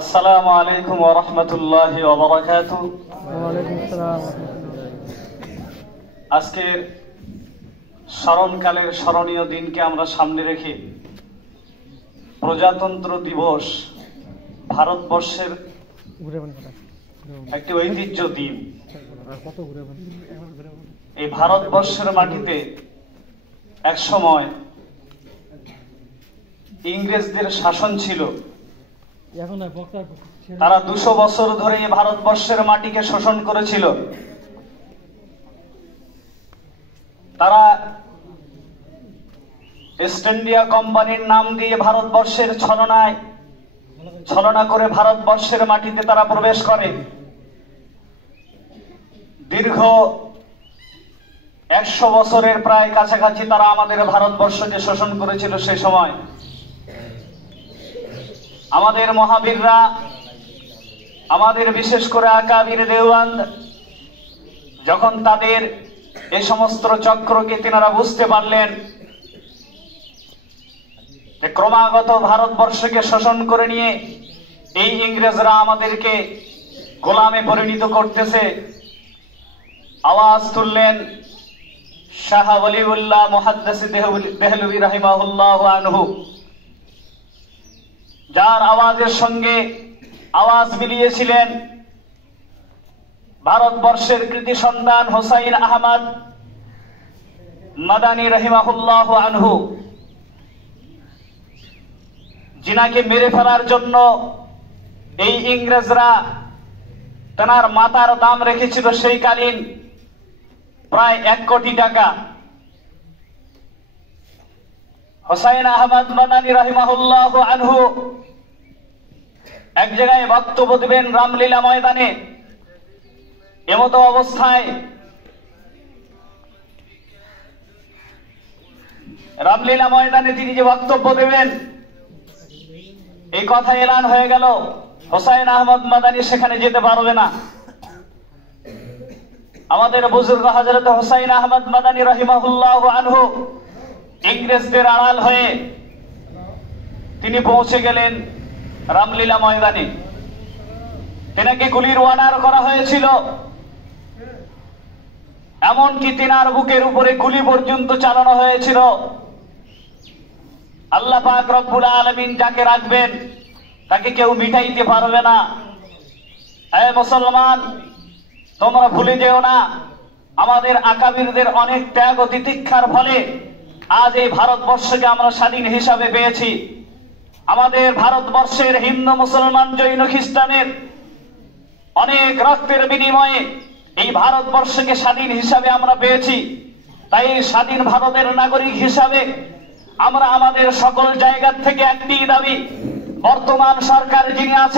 আসসালামু আলাইকুম ওয়া রাহমাতুল্লাহি ওয়া বারাকাতুহু। ওয়া আলাইকুম আসসালাম। আজকের স্মরণকালের স্মরণীয় দিনকে আমরা সামনে রেখে প্রজাতন্ত্র দিবস ভারতবর্ষের একটি ঐতিহ্য দিন। এই ভারতবর্ষের মাটিতে এক সময় ইংরেজদের শাসন ছিল। তারা 200 বছর ধরে ভারতবর্ষের মাটিকে শোষণ করেছিল। তারা ইস্ট ইন্ডিয়া কোম্পানির নাম দিয়ে ভারতবর্ষের ছলনা করে ভারতবর্ষের মাটিতে তারা প্রবেশ করে। দীর্ঘ 100 বছরের প্রায় কাছাকাছি তারা আমাদের ভারতবর্ষকে শোষণ করেছিল। সেই সময় আমাদের মহাবীররা, আমাদের বিশেষ করে আকাবির দেওবন্দ, যখন তাদের এই সমস্ত চক্রকে তিনারা বুঝতে পারলেন যে ক্রমাগত ভারতবর্ষকে শোষণ করে নিয়ে এই ইংরেজরা আমাদেরকে গোলামে পরিণত করতেছে, আওয়াজ তুললেন শাহ ওয়ালিউল্লাহ মুহাদ্দিস দেহলভী রাহিমাহুল্লাহু আনহু, যার আওয়াজের সঙ্গে আওয়াজ মিলিয়েছিলেন ভারতবর্ষের কৃতি সন্তান হুসাইন আহমদ মাদানী রাহিমাহুল্লাহু আনহু, যিনাকে মেরে ফেলার জন্য এই ইংরেজরা তার মাথার দাম রেখেছিল সেই কালীন প্রায় 1 কোটি টাকা। হুসাইন আহমদ মাদানী রাহিমাহুল্লাহু আনহু এক জায়গায় বক্তব্য দিবেন রামলীলা ময়দানে। এমতো অবস্থায় রামলীলা ময়দানে তিনি যে বক্তব্য দেবেন, এই কথা এলান হয়ে গেল হুসাইন আহমদ মাদানী সেখানে যেতে পারবে না। আমাদের বুজুর্গ হযরত হুসাইন আহমদ মাদানী রাহিমাহুল্লাহু আনহু ইংরেজদের আড়াল হয়ে তিনি পৌঁছে গেলেন রামলীলা ময়দানে। তেনাকে গুলির অর্ডার করা হয়েছিল, এমনকি তিনার বুকের উপরে গুলি পর্যন্ত চালানো হয়েছিল। আল্লাহ পাক রব্বুল আলামিন যাকে রাখবেন তাকে কেউ মিটাইতে পারবে না। হে মুসলমান, তোমরা ভুলে যেও না, আমাদের আকাবিরদের অনেক ত্যাগ ও তিতিক্ষার ফলে আজ এই ভারতবর্ষকে আমরা স্বাধীন হিসাবে পেয়েছি। আমাদের ভারতবর্ষের হিন্দু, মুসলমান, জৈন, খ্রিস্টানের অনেক রক্তের বিনিময়ে এই ভারতবর্ষকে স্বাধীন হিসাবে আমরা পেয়েছি। তাই স্বাধীন ভারতের নাগরিক হিসাবে আমরা আমাদের সকল জায়গা থেকে একটি দাবি, বর্তমান সরকার যিনি আছেন